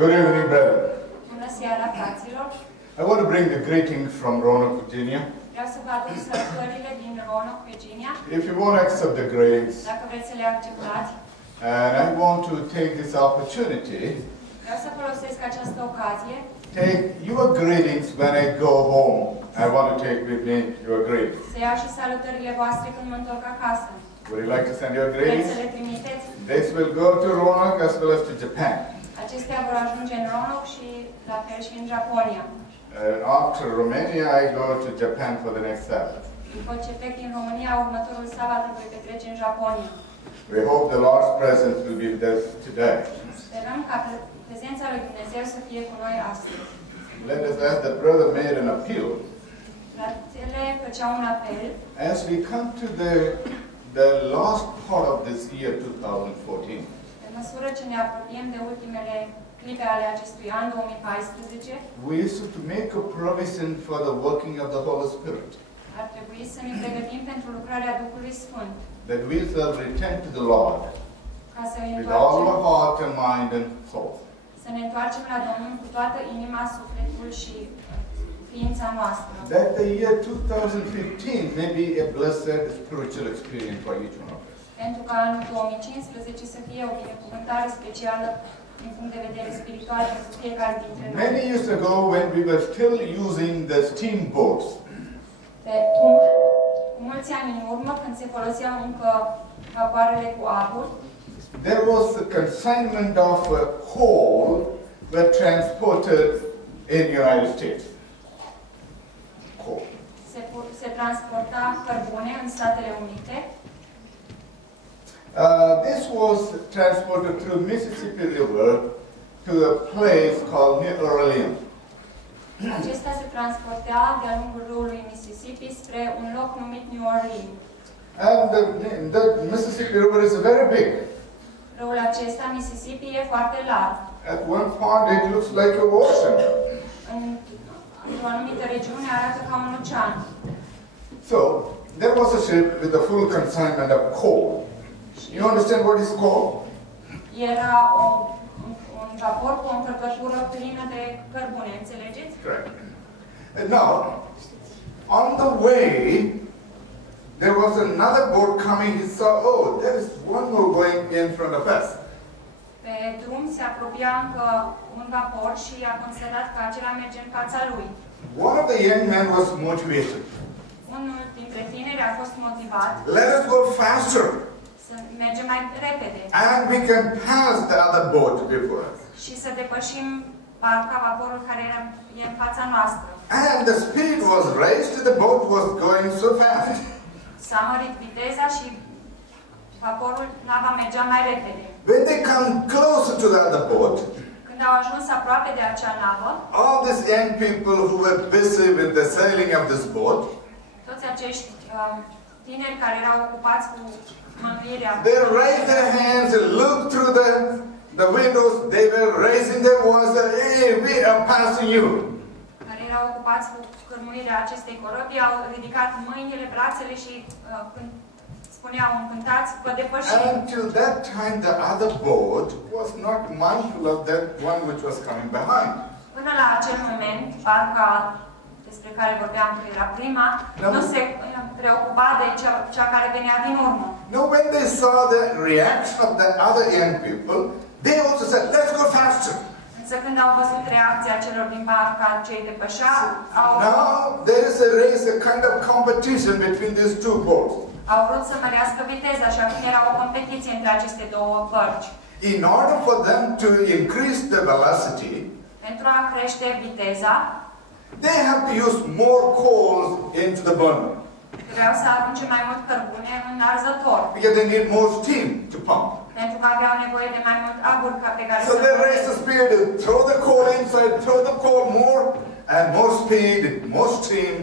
Good evening, brethren. Bună seara, fraților. I want to bring the greetings from Roanoke, Virginia. Vreau să vă aduc sărbătorile din Roanoke, Virginia. If you want to accept the greetings, Dacă vreți să le acceptați. and I want to take this opportunity, Vreau să folosesc această ocazie. take your greetings when I go home. I want to take with me your greetings. Să iau și salutările voastre când mă întorc acasă. Would you like to send your Vreți greetings? să le trimiteți? This will go to Roanoke as well as to Japan. Acestea vor ajunge în Roanoke și la fel și în Japonia. After Romania, I go to Japan for the next Sabbath. După ce plec din România, următorul sabat îl voi petrece în Japonia. We hope the Lord's presence will be with us today. Sperăm ca prezența lui Dumnezeu să fie cu noi astăzi. Let us, as the brother made an appeal, Fratele făcea un apel. as we come to the last part of this year 2014, Pe măsură ce ne apropiem de ultimele clipe ale acestui an 2014, we should make a provision for the working of the Holy Spirit, ar trebui să ne pregătim pentru lucrarea Duhului Sfânt, that we shall return to the Lord ca să ne with all our întoarcem, heart and mind and soul. să ne întoarcem la Domnul cu toată inima, sufletul și ființa noastră. That the year 2015 may be a blessed spiritual experience for each one of us. Pentru ca anul 2015 să fie o binecuvântare specială din punct de vedere spiritual pentru fiecare dintre noi. Many years ago, when we were still using the steamboats, Cu mulți ani în urmă, când se foloseau încă vapoarele cu avut, there was a consignment of coal were transported in the United States. Coal. se transporta cărbune în Statele Unite. This was transported through Mississippi River to a place called New Orleans. Acesta se transportea de-a lungul râului Mississippi spre un loc numit New Orleans. And the Mississippi River is very big. Râul acesta, Mississippi, e foarte larg. At one point it looks like an ocean. Într-o anumită regiune arată ca un ocean. So, there was a ship with a full consignment of coal. You understand what is coal? Era un vapor cu o încărcătură plină de cărbune, înțelegeți? Correct. And now, on the way, there was another boat coming. He saw, oh, there is one more going in front of us. Pe drum se apropia încă un vapor și a considerat că acela merge în fața lui. One of the young men was motivated. Unul dintre tineri a fost motivat. Let us go faster. Să mergem mai repede. And we can pass the other boat before us. Și să depășim barca, vaporul care e în fața noastră. And the speed was raised, the boat was going so fast. S-a mărit viteza și vaporul nava mergea mai repede. When they come closer to the other boat, Când au ajuns aproape de acea navă, all these young people who were busy with the sailing of this boat, toți acești tineri care erau ocupați cu mânuirea, they raised their hands and looked through the windows. They were raising their voice and, hey, we are passing you. care erau ocupați cu cârmuirea acestei corăbii, au ridicat mâinile, brațele și spuneau încântați, vă depășim. Until that time, the other boat was not mindful of that one which was coming behind. Până la acel moment, barca despre care vorbeam că era prima, nu se preocupa de cea care venea din urmă. Now, when they saw the reaction of the other young people, they also said, let's go faster. Însă când au văzut reacția celor din barca, cei depășea, Now, there is a race, a kind of competition between these two boats. au vrut să mărească viteza și acum era o competiție între aceste două bărci. In order for them to increase the velocity, Pentru a crește viteza, they have to use more coals into the burner. trebuiau să arunce mai mult cărbune în arzător. Because they need more steam to pump. Pentru că aveau nevoie de mai mult abur pe care So să they raise the speed, throw the coal inside, throw the coal more, and more speed, more steam,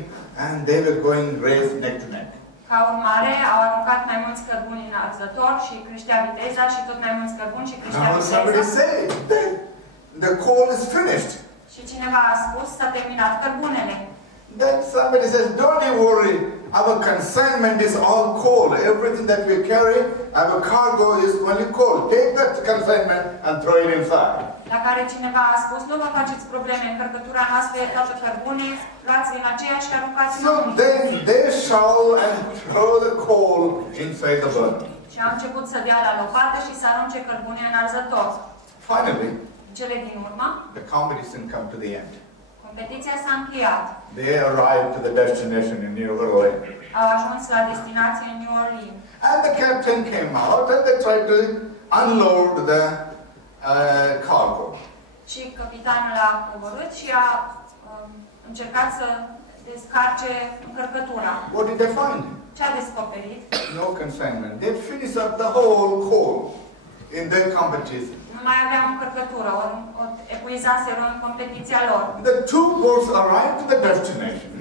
and they were going race neck to neck. Ca urmare, au aruncat mai mulți cărbuni în arzător și creștea viteza și tot mai mulți cărbuni și creștea Now somebody viteza. say, the coal is finished. Și cineva a spus, s-a terminat cărbunele. Then somebody says, don't you worry, our consignment is all coal. Everything that we carry, our cargo is only coal. Take that consignment and throw it inside. La care cineva a spus, nu vă faceți probleme, încărcătura noastră e toată cărbune, luați din aceea și aruncați în So then they shovel and throw the coal inside the burner. Și au început să dea la lopată și să arunce cărbune în arzător. Finally, Cele din urmă, the competition come to the end. competiția s-a încheiat. They arrived to the destination in New Orleans. Au ajuns la destinație în New Orleans. And the captain came out and they tried to unload the cargo. Și capitanul a coborât și a încercat să descarce încărcătura. What did they find? Ce a descoperit? No consignment. They finished up the whole coal in their competition. Nu mai aveau încărcătură, o epuizaseră în competiția lor. The two boats arrived to the destination.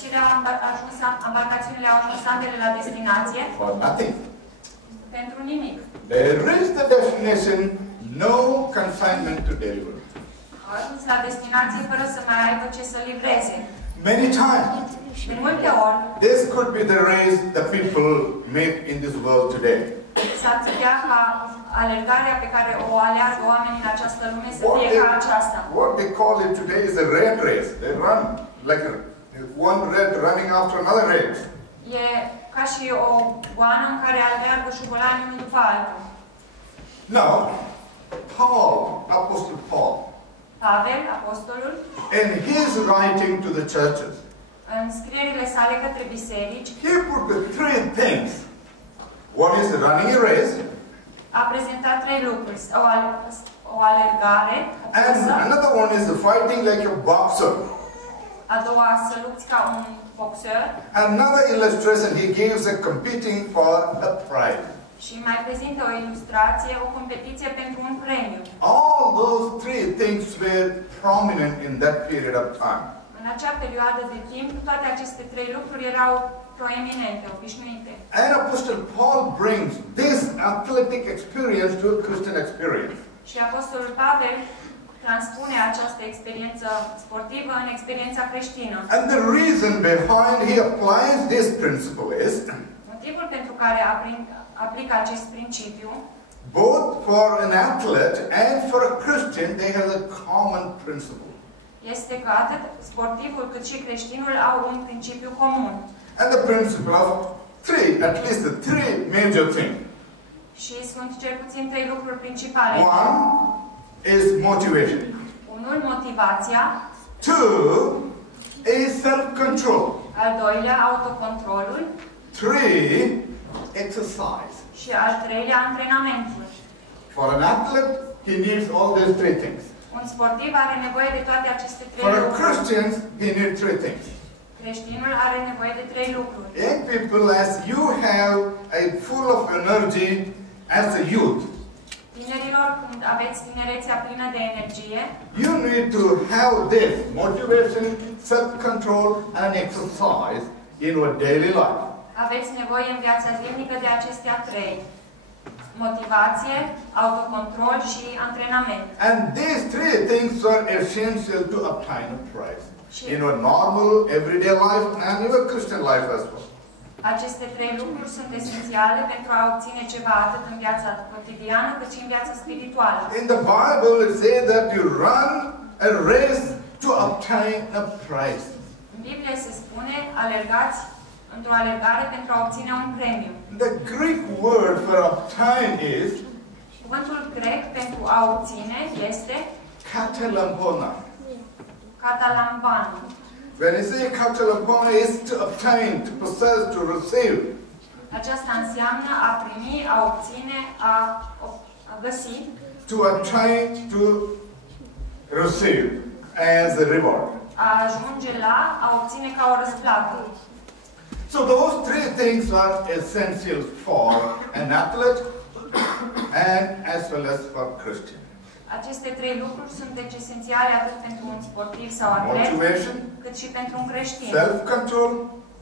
Cine au ajuns, embarcațiunile au ajuns ambele la destinație? For nothing. Pentru nimic. They reached the destination, no consignment to deliver. Au ajuns la destinație fără să mai aibă ce să livreze. Many times. De multe ori, This could be the race that people make in this world today. s-ar putea ca alergarea pe care o aleargă oamenii în această lume să fie ca aceasta. What they call it today is a rat race. They run like one rat running after another rat. E ca și o goană în care alergă șobolanii unul după altul. Now, Paul, Apostle Paul, Pavel, apostolul, in his writing to the churches, în scrierile sale către biserici, he put the three things. One is running a race, a prezentat trei lucruri. O alergare, o and cursă, another one is fighting like a boxer. a doua să lupți ca un boxer Another illustration, he gives a competing for a prize. și mai prezintă o ilustrație, o competiție pentru un premiu. All those three things were prominent in that period of time. În acea perioadă de timp, toate aceste trei lucruri erau proeminente, obișnuite. And Apostle Paul brings this athletic experience to a Christian experience. Și apostolul Pavel transpune această experiență sportivă în experiența creștină. And the reason behind he applies this principle is Motivul pentru care aplică acest principiu, both for an athlete and for a Christian, they have a common principle. este că atât sportivul cât și creștinul au un principiu comun. And the principle of three, at least the three major things. Și sunt cel puțin trei lucruri principale. One is motivation. Unul, motivația. Two is self-control. Al doilea, autocontrolul. Three, exercise. Și al treilea, antrenamentul. For an athlete, he needs all these three things. Un sportiv are nevoie de toate aceste trei For a lucruri. Christian, he needs three things. Creștinul are nevoie de trei lucruri. Young people, as you have a full of energy as a youth, Tinerilor, când aveți tinerețea plină de energie, you need to have this motivation, self-control, and exercise in your daily life. aveți nevoie în viața zilnică de acestea trei. Motivație, autocontrol și antrenament. And these three things are essential to obtain a prize in your normal, everyday life and in your Christian life as well. Aceste trei lucruri sunt esențiale pentru a obține ceva atât în viața cotidiană cât și în viața spirituală. In the Bible, it says that you run a race to obtain a prize. În Biblie se spune, alergați într-o alergare pentru a obține un premiu. The Greek word for obtain is Cuvântul grec pentru a obține este katalambona. catalambano. When you say katalambona, is to obtain, to possess, to receive. Aceasta înseamnă a primi, a obține, a găsi, To obtain, to receive as a reward. a ajunge la, a obține ca o răsplată. So those three things are essential for an athlete and as well as for Christian. Aceste trei lucruri sunt deci esențiale atât pentru un sportiv sau atlet, Motivation, cât și pentru un creștin. self-control,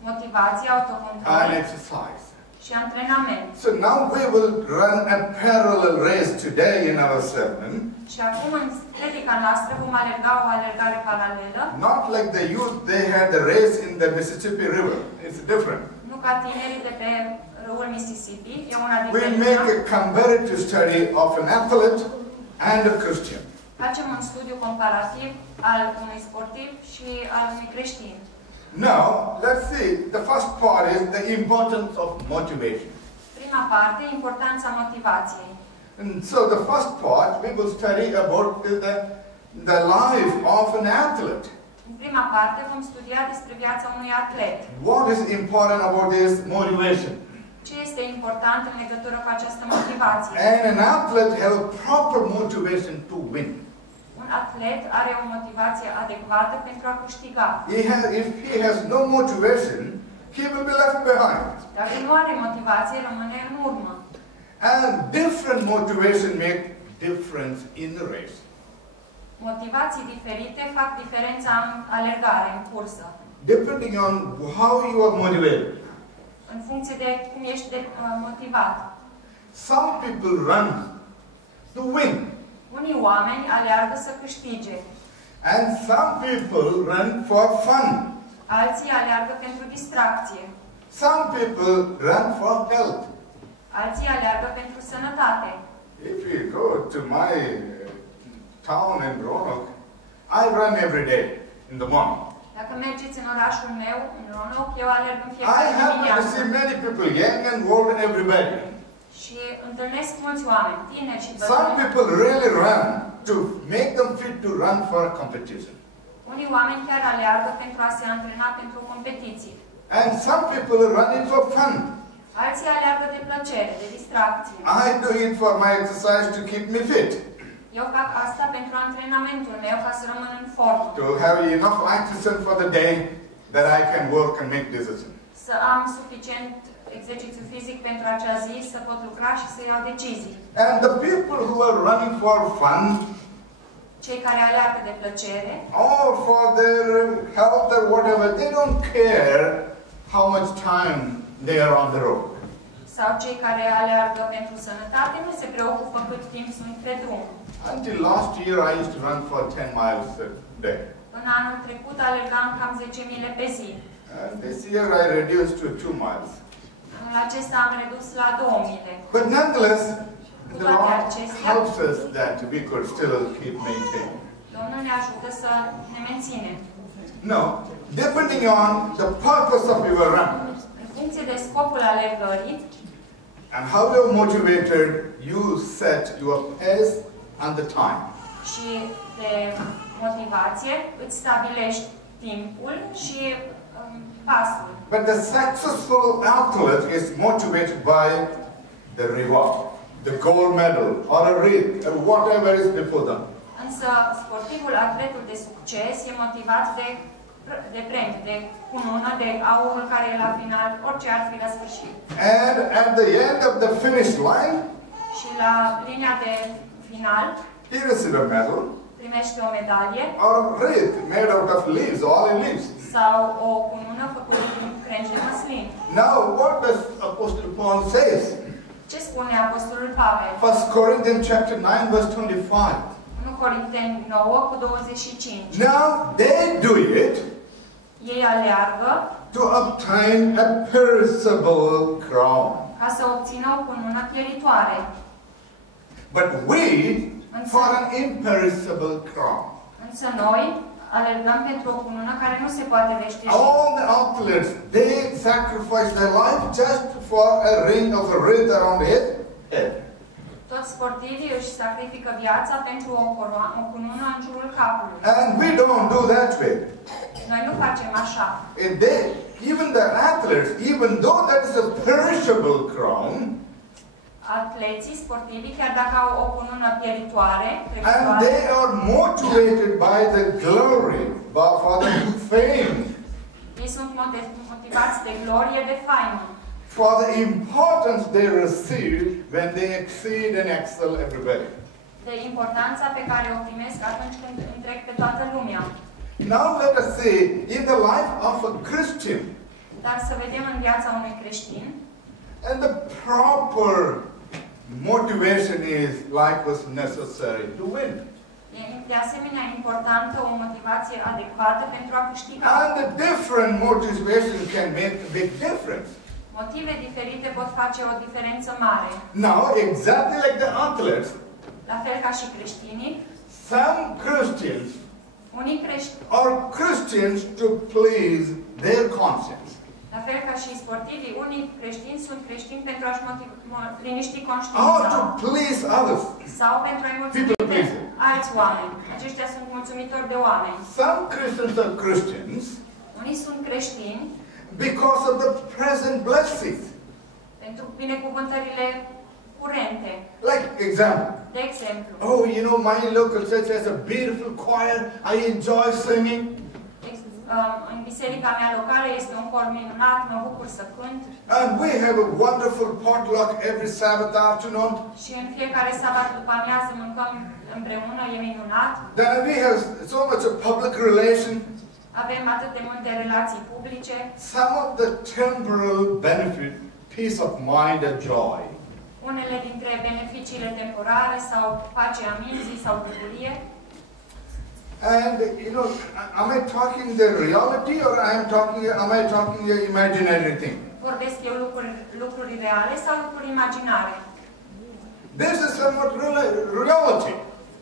Motivație, and autocontrol exercise. și antrenament. So now we will run a parallel race today in our sermon. Și acum în predica noastră vom alerga o alergare paralelă. Not like the youth, they had the race in the Mississippi River. It's different. Nu ca tinerii de pe râul Mississippi, e una We diferită. make a comparative study of an athlete and a Christian. Facem un studiu comparativ al unui sportiv și al unui creștin. Now, let's see. The first part is the importance of motivation. Prima parte, importanța motivației. And so the first part we will study about the life of an athlete. În prima parte vom studia despre viața unui atlet. What is important about this motivation? Ce este important în legătură cu această motivație? And an athlete have a proper motivation to win. Un atlet are o motivație adecvată pentru a câștiga. If he has no motivation, he will be left behind. Dacă nu are motivație, rămâne în urmă. And different motivation make difference in the race. Motivații diferite fac diferența în alergare, în cursă. Depending on how you are motivated. În funcție de cum ești motivat. Some people run to win. Unii oameni aleargă să câștige. And some people run for fun. Alții aleargă pentru distracție. Some people run for health. Alții aleargă pentru sănătate. If you go to my town in Roanoke, I run every day in the morning. Dacă mergeți în orașul meu, în Roanoke, eu alerg în I fiecare happen to dimineață. see many people, young and old and everybody. Și întâlnesc mulți oameni, tineri și Some bătrâni. people really run to make them fit to run for a competition. Unii oameni chiar aleargă pentru a se antrena pentru o competiție. And some people are running for fun. Alții aleargă de plăcere, de distracție. I do it for my exercise to keep me fit. Eu fac asta pentru antrenamentul meu ca să rămân în formă. To have enough oxygen for the day that I can work and make decisions. Să am suficient exercițiu fizic pentru acea zi, să pot lucra și să iau decizii. And the people who are running for fun, Cei care aleargă de plăcere, or for their health or whatever, they don't care how much time they are on the road. sau cei care aleargă pentru sănătate, nu se preocupă cât timp sunt pe drum. Until last year, I used to run for 10 miles a day. În anul trecut alergam cam 10 mile pe zi. And this year, I reduced to 2 miles. Anul acesta am redus la 2 mile. But nonetheless, the Lord helps us that we could still keep maintaining. Domnul ne ajută să ne menținem. No, depending on the purpose of your run În funcție de scopul alergării and how you're motivated, you set your pace and the time. și de motivație, îți stabilești timpul și pasul. But the successful athlete is motivated by the reward, the gold medal, or a wreath, or whatever is before them. Însă sportivul, atletul de succes, e motivat de premiu, de cunună, de aurul care e la final, orice ar fi la sfârșit. And at the end of the finish line, Și la linia de final he receives a medal primește o medalie or a wreath made out of leaves, olive leaves. sau o cunună făcută din crengi de măslin. Now, what does Apostle Paul says? Ce spune Apostolul Pavel? 1 Corinthians chapter 9, verse 25. 1 Corinteni 9 cu 25. Now, they do it Ei aleargă to obtain a perishable crown. ca să obțină o cunună pieritoare. But we for an imperishable crown. Însă noi alergăm pentru o cunună care nu se poate veșteji. All the athletes, they sacrifice their life just for a ring of a wreath around his head. Toți sportivii își sacrifică viața pentru o cunună în jurul capului. And we don't do that way. Noi nu facem așa. And they, even the athletes, even though that is a perishable crown, Atleții sportivi, chiar dacă au o cunună pieritoare, and they are motivated by the glory, for the fame, ei sunt motivați de glorie, de faimă, for the importance they receive when they exceed and excel everybody. de importanța pe care o primesc atunci când întrec pe toată lumea. Now let us see, in the life of a Christian, Dar să vedem în viața unui creștin, And the proper motivation is like was necessary to win. E de asemenea importantă o motivație adecvată pentru a câștiga. And the different motivation can make a big difference. Motive diferite pot face o diferență mare. Now, exactly like the athletes, La fel ca și creștinii, some Christians unii creștini, are Christians to please their conscience. la fel ca și sportivii, unii creștini sunt creștini pentru a-și liniști Or conștiința to please others. sau pentru a-i mulțumi People pe pleasing. alți oameni. Aceștia sunt mulțumitori de oameni. Some Christians are Christians Unii sunt creștini because of the present blessings. pentru binecuvântările curente. Like example. De exemplu, Oh, you know, my local church has a beautiful choir. I enjoy singing. în biserica mea locală este un cor minunat, mă bucur să cânt. And we have a wonderful potluck every Sabbath afternoon. Și în fiecare sabat după amiază mâncăm împreună, e minunat. Then we have so much of public relation. Avem atât de multe relații publice. Some of the temporal benefit, peace of mind and joy. Unele dintre beneficiile temporare sau pacea minții sau bucurie. And you know, am I talking the reality or am I talking the imaginary thing? Vorbesc eu lucruri reale sau lucruri imaginare? This is somewhat reality.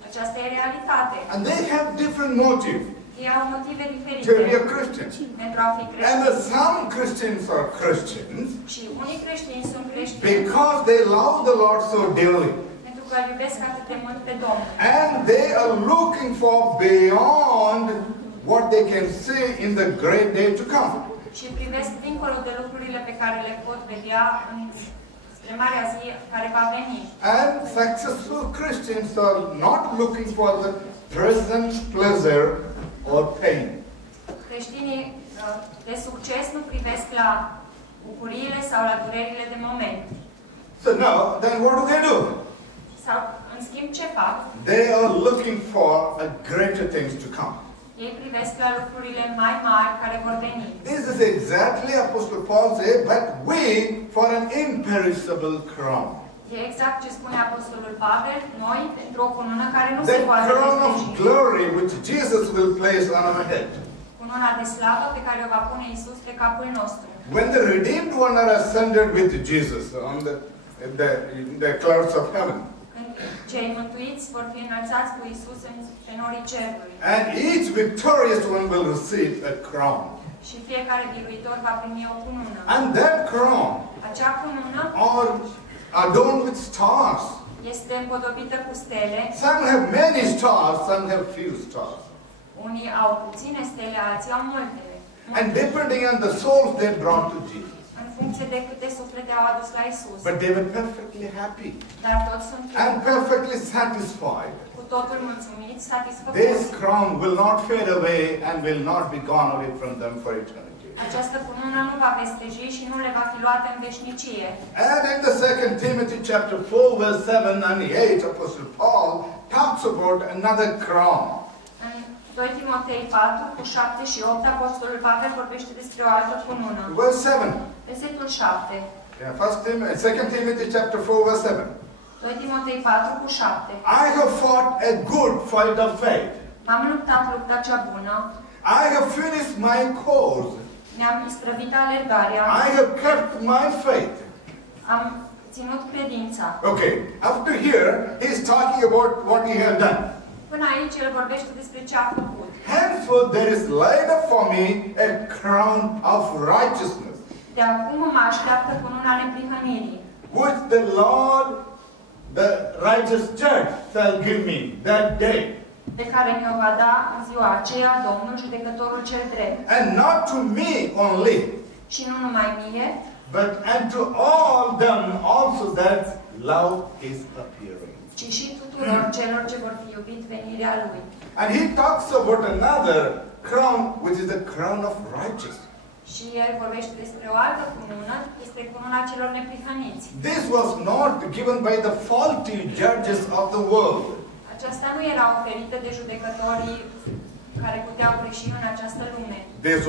Aceasta e realitate. And they have different motives Ei au motive diferite to be a Christian. pentru a fi And creștini. some Christians are Christians Și unii creștini sunt creștini because they love the Lord so dearly. pentru că îl iubesc atât de mult pe Domnul. And they are looking for beyond what they can see in the great day to come. Și privesc dincolo de lucrurile pe care le pot vedea în spre marea zi care va veni. And successful Christians are not looking for the present pleasure or pain. Creștinii de succes nu privesc la bucuriile sau la durerile de moment. So now, then what do? Sau, în schimb, ce fac? They are looking for a greater things to come. Ei privesc la lucrurile mai mari care vor veni. This is exactly Apostle Paul said, but we for an imperishable crown. E exact ce spune Apostolul Pavel, noi pentru o cunună care nu The se poate crown of dezlăgi. glory which Jesus will place on our head. Cununa de slavă pe care o va pune Iisus pe capul nostru. When the redeemed one are ascended with Jesus on the clouds of heaven. Când cei mântuiți vor fi înălțați cu Iisus pe norii cerului. And each victorious one will receive a crown. Și fiecare biruitor va primi o cunună. And that crown Acea cunună are adorned with stars. este împodobită cu stele. Some have many stars, some have few stars. Unii au puține stele, alții au multe. And depending on the souls they brought to Jesus. În funcție de câte suflete au adus la Iisus. But they were perfectly happy Dar toți sunt and perfectly satisfied. cu totul mulțumiți, This satisfăcuți. crown will not fade away and will not be gone away from them for eternity. Această cunună nu va vesteji și nu le va fi luată în veșnicie. And in the 2 Timothy chapter 4 verse 7 and 8, Apostle Paul talks about another crown. În 2 Timotei 4, cu 7 și 8, Apostolul Pavel vorbește despre o altă cunună. Verse 7. Versetul 7. Yeah, 2 Timothy chapter 4 verse 7. 2 Timotei 4, cu 7. I have fought a good fight of faith. M-am luptat lupta cea bună. I have finished my course. Mi-am isprăvit alergarea. I have kept my faith. Am ținut credința. Okay, up to here, he's talking about what he has done. Până aici el vorbește despre ce a făcut. Henceforth there is laid up for me a crown of righteousness, De acum mă așteaptă cununa neprihănirii, which the Lord, the righteous judge, shall give me that day. pe care mi-o va da în ziua aceea Domnul, judecătorul cel drept. And not to me only, Și nu numai mie, but unto all them also that love his appearing. ci și tuturor celor ce vor fi iubit venirea Lui. And he talks about another crown, which is the crown of righteousness. Și el vorbește despre o altă cunună, despre cununa celor neprihăniți. This was not given by the faulty judges of the world. Aceasta nu era oferită de judecătorii care puteau greși în această lume. This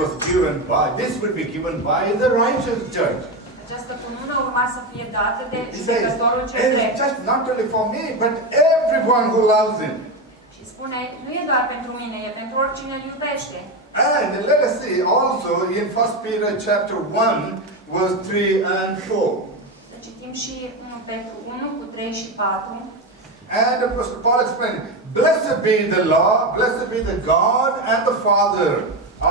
will be given by the righteous judge. Această cunună urma să fie dată de judecătorul cel drept. It's just not only for me, but everyone who loves him. Și spune, nu e doar pentru mine, e pentru oricine îl iubește. And let us see also in 1 Peter chapter 1, verse 3 and 4. Să citim și 1 Petru 1 cu 3 și 4. And Apostle Paul explained, blessed be the Lord, blessed be the God and the Father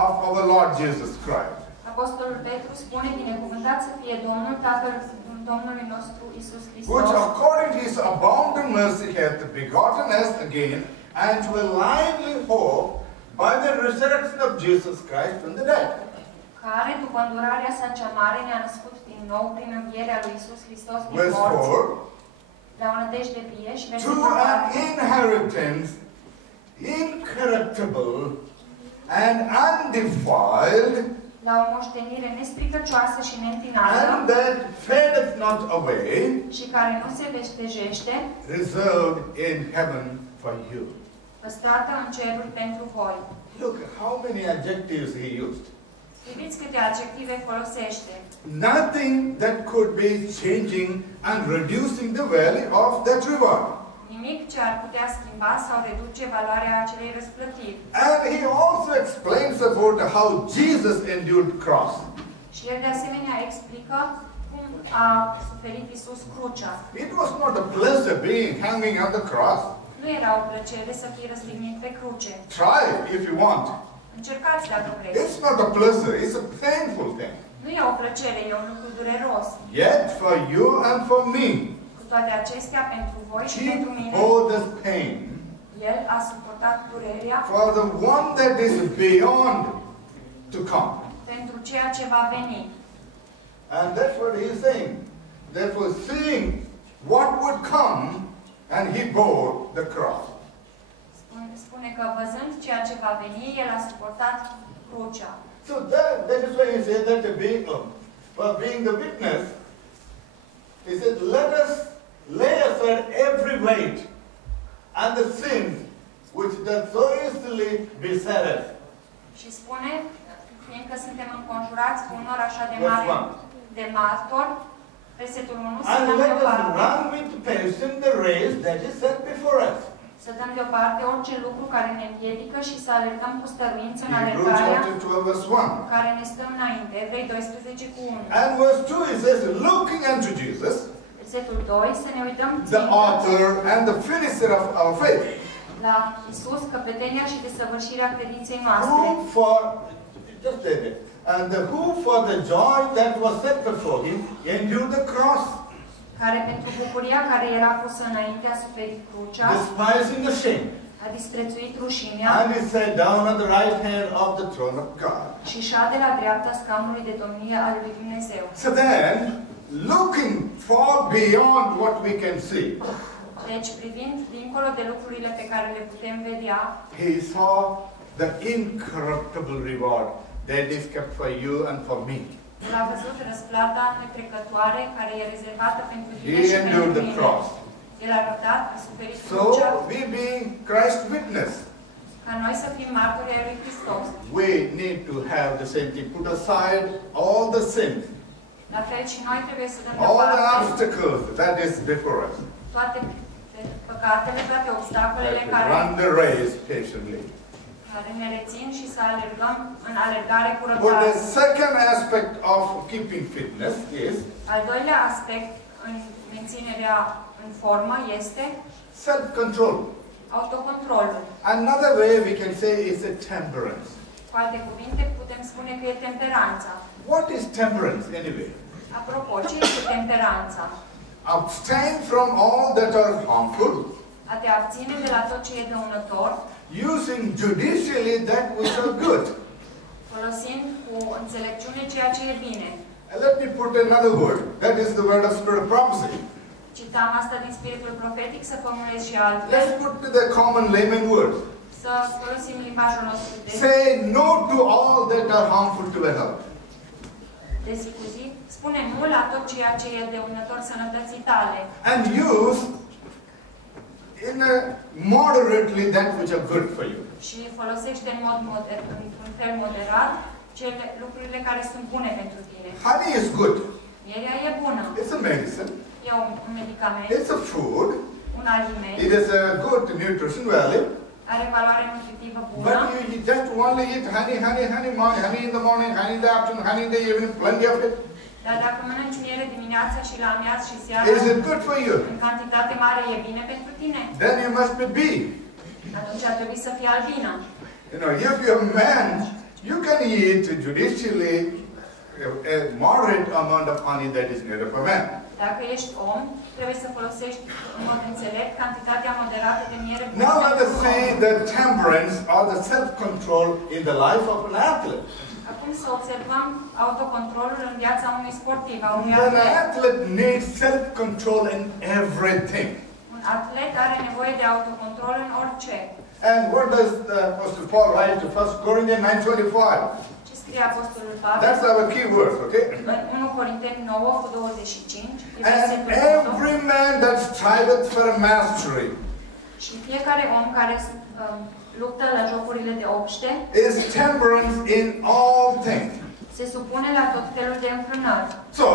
of our Lord Jesus Christ. Apostolul Petru spune, binecuvântat să fie Domnul, Tatăl Domnului nostru Iisus Hristos, Which according to his abundant mercy hath begotten us again unto a lively hope by the resurrection of Jesus Christ from the dead. care, după îndurarea sa cea mare, ne-a născut din nou prin învierea lui Iisus Hristos din Verse morți, 4, la o nădejde vie și to versetul an 4, inheritance incorruptible and undefiled, la o moștenire nestricăcioasă și neîntinată, and that fadeth not away, și care nu se veștejește, reserved in heaven for you. păstrată în ceruri pentru voi. Look how many adjectives he used. Priviți câte adjective folosește. Nothing that could be changing and reducing the value of that reward. Nimic ce ar putea schimba sau reduce valoarea acelei răsplătiri. And he also explains about how Jesus endured cross. Și el de asemenea explică cum a suferit Iisus crucea. It was not a pleasure being hanging on the cross. Nu era o plăcere să fii răstignit pe cruce. Try it if you want. Încercați dacă vreți. It's not a pleasure, it's a painful thing. Nu e o plăcere, e un lucru dureros. Yet for you and for me, Cu toate acestea, pentru voi și he pentru mine, bore the pain el a suportat durerea for the one that is beyond to come. pentru ceea ce va veni. And that's what he's saying. Therefore, seeing what would come, and he bore the cross. Spune că văzând ceea ce va veni, el a suportat crucea. So that is why he said that being the witness, he said, let us lay aside every weight and the sin which doth so easily beset us. Și spune, fiindcă suntem înconjurați cu un nor așa de Verse mare 1. de martori, versetul 1, să And dăm let us deoparte, run with patience the race that is set before us. să dăm deoparte orice lucru care ne împiedică și să alergăm cu stăruință în Hebrews alergarea chapter 12 verse 1. care ne stă înainte. Evrei 12 cu 1. And verse 2 it says, looking unto Jesus, Versetul 2, să ne uităm the author and the finisher of our faith, la Iisus, căpetenia și desăvârșirea credinței noastre, who for, just a minute, and who for the joy that was set before him endured the cross, care pentru bucuria care era pusă înainte a suferit crucea, despising the shame, a disprețuit rușinea and is sat down on the right hand of the throne of God. și șade la dreapta scaunului de domnie al lui Dumnezeu. So then, looking far beyond what we can see, Deci, privind dincolo de lucrurile pe care le putem vedea, he saw the incorruptible reward that is kept for you and for me. el a văzut răsplata netrecătoare care e rezervată pentru tine He și endured pentru the mine. cross. El a răbdat, a suferit crucea, So, we being Christ's witness, ca noi să fim martori ai lui Hristos. we need to have the same thing. Put aside all the sins, La fel și noi trebuie să dăm all the deoparte obstacles that is before us. toate păcatele, toate obstacolele And care run the race patiently. ne rețin și să alergăm în alergare cu But răbdare. the second aspect of keeping fitness is Al doilea aspect în menținerea în formă este self-control. autocontrolul. Another way we can say is a temperance. Cu alte cuvinte, putem spune că e temperanța. What is temperance anyway? Apropo, ce este temperanța? Abstain from all that are harmful, A te abține de la tot ce e dăunător, using judicially that which are good. folosind cu înțelepciune ceea ce e bine. And let me put another word. That is the word of spirit of prophecy. Citam asta din spiritul profetic, să formulez și altfel, Let's put to the common layman words. să folosim limbajul nostru Say no to all that are harmful to the health. de zi cu zi. Spune nu la tot ceea ce e dăunător sănătății tale. And use moderately that which are good for you. Și folosește în mod într-un fel moderat lucrurile care sunt bune pentru tine. Honey is good. Mierea e bună. It's a medicine. E un medicament. It's a food. Un aliment. It has a good nutrition value. Are valoare nutritivă bună. But you just only eat honey in the morning, honey in the afternoon, honey in the evening, plenty of it. Dar dacă mănânci miere dimineața și la amiaz și seara, Is it good for you? în cantitate mare e bine pentru tine. Then you must be B. Atunci ar trebui să fii albină. You know, if you're a man, you can eat judicially a moderate amount of honey that is needed for man. Dacă ești om, trebuie să folosești în mod înțelept cantitatea moderată de miere bună. Now let us see the temperance or the self-control in the life of an athlete. Acum să observăm autocontrolul în viața unui sportiv, a unui An atlet. athlete needs self-control in everything. Un atlet are nevoie de autocontrol în orice. And what does Apostle Paul write to 1 Corinthians 9:25? Ce scrie Apostolul Pavel? That's our key verse, okay? În 1 Corinteni 9:25. And every man that striveth for a mastery Și fiecare om care luptă la jocurile de obște is temperance in all things. se supune la tot felul de înfrânări. So,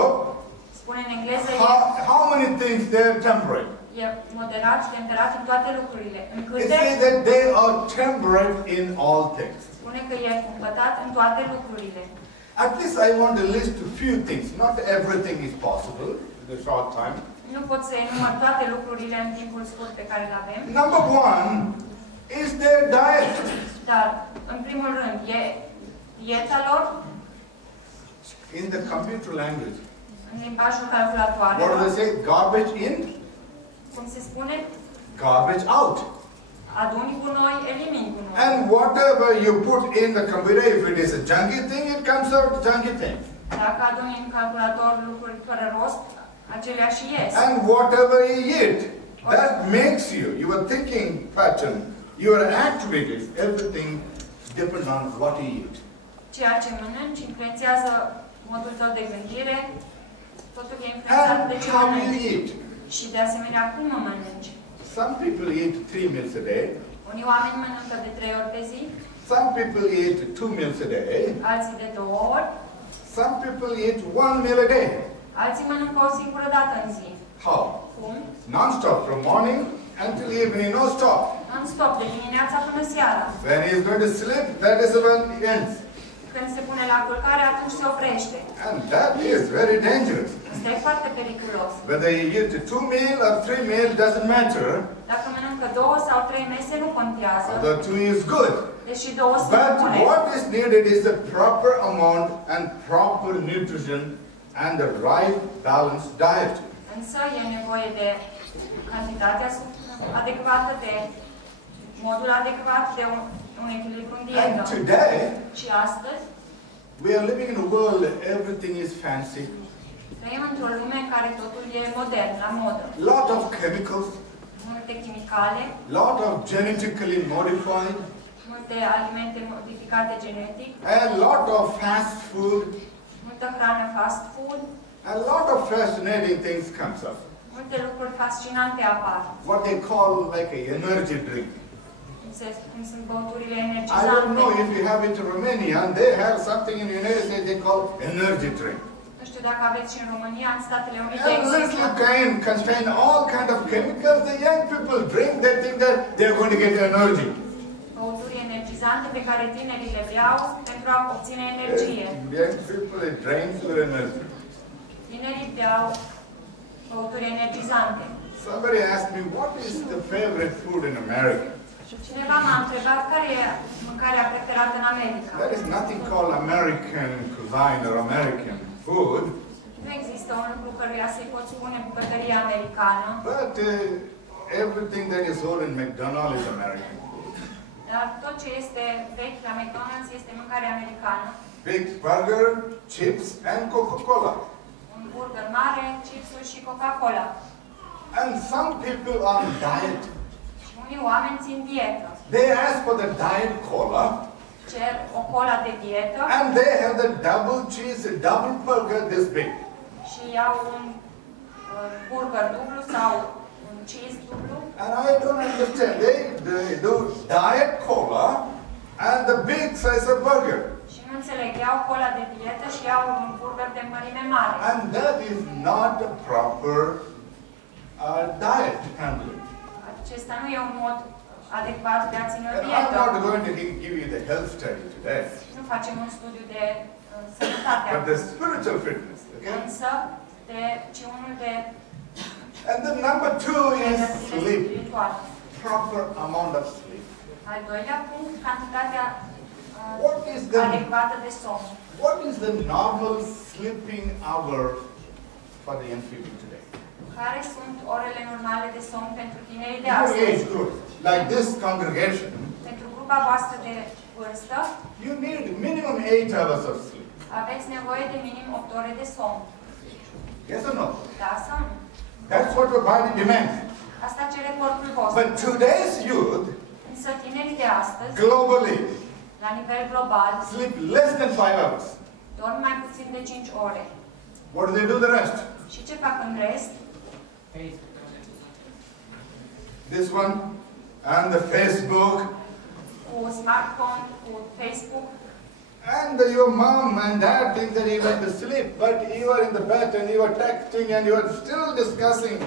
Spune în engleză, how many things they are temperate? e moderat, temperat în toate lucrurile. It Încât says that they are temperate in all things. spune că e cumpătat în toate lucrurile. At least I want to list a few things. Not everything is possible in the short time. Nu pot să enumăr toate lucrurile în timpul scurt pe care îl avem. Number one is their diet. Dar, în primul rând, e dieta lor In the computer language, în limbajul what do they calculatoarelor. say? Garbage in, Cum se spune? garbage out. Aduni gunoi, elimini gunoi. And whatever you put in the computer, if it is a junky thing, it comes out junky thing. Dacă aduni în calculator lucruri fără rost, acelea și ies. And whatever you eat, that makes you, your thinking pattern, your activities, everything depends on what you eat. Ceea ce mănânci influențează modul tău de gândire, totul e influențat de And ce how you mănânci. eat. Și de asemenea, cum mănânci. Some people eat 3 meals a day. Unii oameni mănâncă de 3 ori pe zi, Some people eat 2 meals a day. alții de 2 ori, Some people eat 1 meal a day. alții mănâncă o singură dată în zi. How? Cum? Non-stop, from morning until evening, no stop. Non-stop, de dimineața până seara. When he is going to sleep, that is when it ends. Când se pune la culcare, atunci se oprește. And that is very dangerous. Asta e foarte periculos. Whether you eat 2 meals or 3 meals doesn't matter. Dacă mănâncă 2 sau 3 mese, nu contează. The 2 is good. Deși 2 sunt But bune. what is needed is the proper amount and proper nutrition and the right balanced diet. Însă e nevoie de cantitatea adecvată, de modul adecvat, de un echilibru în dietă. And today, Și astăzi, we are living in a world that everything is fancy. trăim într-o lume în care totul e modern, la modă. Lot of chemicals, Multe chimicale, lot of genetically modified, multe alimente modificate genetic, and lot of fast food, multă hrană fast food, and lot of fascinating things comes up. multe lucruri fascinante apar. What they call like a energy drink. Cum sunt băuturile I don't energizante. know if you have it in Romania, and they have something in the United States they call energy drink. Nu știu dacă aveți și în România, în Statele Unite And little există kind contain all kind of chemicals. The young people drink, they think that they are going to get energy. băuturi energizante pe care tinerii le beau pentru a obține energie. Young people drink their energy. Tinerii beau băuturi energizante. Somebody asked me, what is the favorite food in America? Cineva m-a întrebat care e mâncarea preferată în America. There is nothing called American cuisine or American food. Nu există un lucru căruia să-i poți spune bucătărie americană. But everything that is sold in McDonald's is American. Dar tot ce este vechi la McDonald's este mâncare americană. Big burger, chips, and Coca-Cola. Un burger mare, chipsuri și Coca-Cola. And some people on diet, Și unii oameni țin dietă. they ask for the diet cola, Cer o cola de dietă and they have the double cheese, double burger this big. și iau un burger dublu sau un cheese dublu. And I don't understand. They do diet cola and the big size of burger. Și nu înțeleg, iau cola de dietă și iau un burger de mărime mare. And that is not a proper diet handling. Acesta nu e un mod adecvat de a ține o And I'm dietă. not going to give you the health study today. Nu facem un studiu de sănătate. But the spiritual fitness, okay? Însă, ci unul de And then number 2 is sleep. spiritual. Proper amount of sleep. Al doilea punct, cantitatea What is the adecvată de somn. What is the normal sleeping hour for the young people today? Care sunt orele normale de somn pentru tinerii de Your astăzi? age group, like this congregation, Pentru grupa voastră de vârstă, you need minimum 8 hours of sleep. aveți nevoie de minim 8 ore de somn. Yes or no? Da sau nu? That's what your body demands. Asta cere corpul vostru. But today's youth, Însă tinerii de astăzi, globally, la nivel global, sleep less than 5 hours. dorm mai puțin de 5 ore. What do they do the rest? Și ce fac în rest? This one, and the Facebook, Cu smartphone, cu Facebook. and your mom and dad think that you went to sleep, but you are in the bed and you are texting and you are still discussing.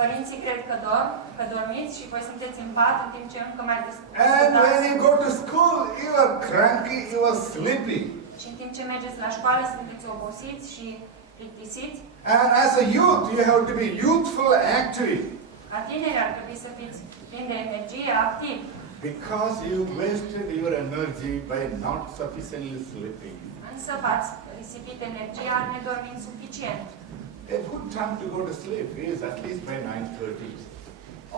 Părinții cred că dormiți și voi sunteți în pat în timp ce încă mai And when discutați. you go to school, you are cranky, you are sleepy. Și în timp ce mergeți la școală sunteți obosiți și plictisiți. And as a youth, you have to be youthful, active. Ca tineri ar trebui să fiți plini de energie, activi. Because you wasted your energy by not sufficiently sleeping. Însă v-ați risipit energia nedormind suficient. A good time to go to sleep is at least by 9:30.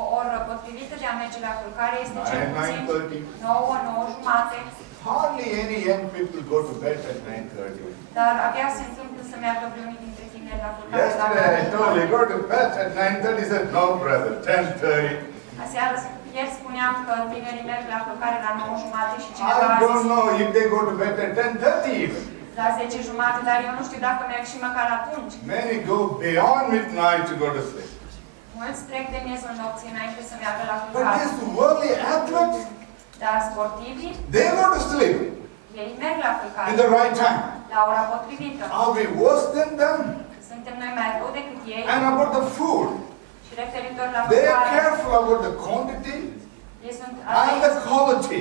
O oră potrivită de a merge la culcare este cel puțin 9:30. 9, 9 jumate. Hardly any young people go to bed at 9:30. Dar abia se întâmplă să meargă vreunii dintre tineri la culcare. Yesterday I told you, go to bed at 9:30. He said, no brother, 10:30. Aseară, ieri spuneam că tinerii merg la culcare la 9 jumate și I cineva a don't zis know if they go to bed at 10:30 even. la 10 jumate, dar eu nu știu dacă merg și măcar atunci. Many go beyond midnight to go to sleep. Mulți trec de miezul nopții înainte să meargă la But culcare. these worldly athletes, Dar sportivii, they go to sleep ei merg la culcare in the right time. la ora potrivită. Are we worse than them? Suntem noi mai rău decât ei. And about the food, Și referitor la they are mâncare, careful about the quantity ei sunt and the atenți quality.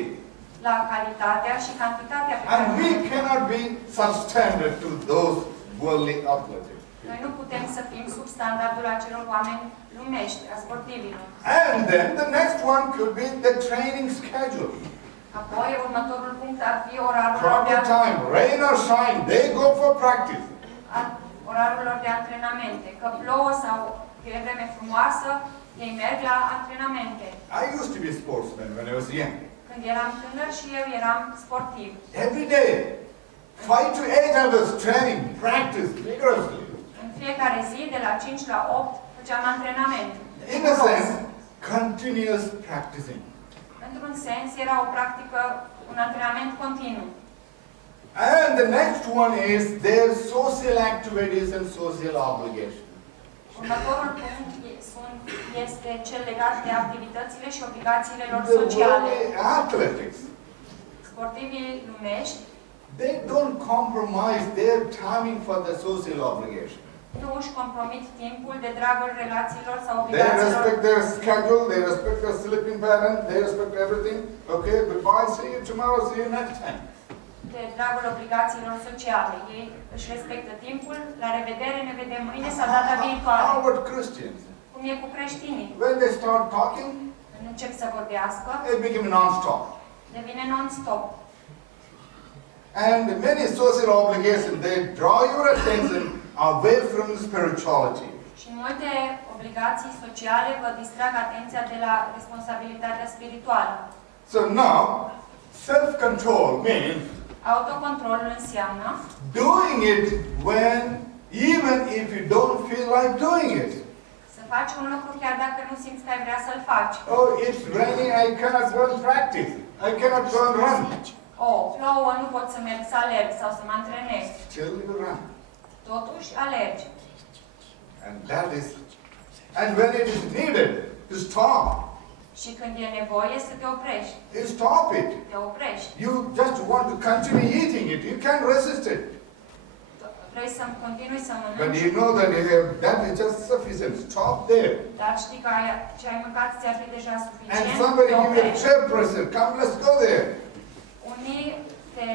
la calitatea și cantitatea pe care And we cannot be substandard to those worldly athletes. noi nu putem să fim sub standardul acelor oameni lumești, a sportivilor. And then the next one could be the training schedule. Apoi, următorul punct ar fi orarul lor Proper time, rain or shine, they go for practice. de antrenamente. Că plouă sau e vreme frumoasă, ei merg la antrenamente. I used to be a sportsman when I was young. Când eram tânăr și eu eram sportiv. Every day, 5 to 8 hours training, practice vigorously. În fiecare zi, de la 5 la 8, făceam antrenament. In a sense, continuous practicing. Într-un sens, era o practică, un antrenament continuu. And the next one is their social activities and social obligations. Următorul punct este cel legat de activitățile și obligațiile lor The sociale. worldly athletics, Sportivii lumești they don't compromise their timing for the social obligation. nu își compromit timpul de dragul relațiilor sau They obligațiilor. respect their schedule, they respect their sleeping pattern, they respect everything. Okay, goodbye, see you tomorrow, see you next time. De dragul obligațiilor sociale. Ei își respectă timpul, la revedere, ne vedem mâine sau data viitoare. How about Christians? Cum e cu creștinii? When they start talking, Când încep să vorbească, it became non-stop. devine non-stop. And many social obligations, they draw your attention away from spirituality. Și multe obligații sociale vă distrag atenția de la responsabilitatea spirituală. So now, self-control means Autocontrolul înseamnă doing it when, even if you don't feel like doing it. să faci un lucru chiar dacă nu simți că ai vrea să-l faci. Oh, it's raining, I cannot go and practice. I cannot go and run. Oh, plouă, nu pot să merg să alerg sau să mă antrenez. Still you run. Totuși, alergi. And that is, and when it is needed to stop, Și când e nevoie să te oprești. You stop it. Te oprești. You just want to continue eating it. You can't resist it. Vrei să continui să But mănânci. you know that is just sufficient. Stop there. Dar știi că ce ai mâncat ți-ar fi deja And suficient. somebody Te give you a oprești. peer pressure. Come, let's go there. Unii te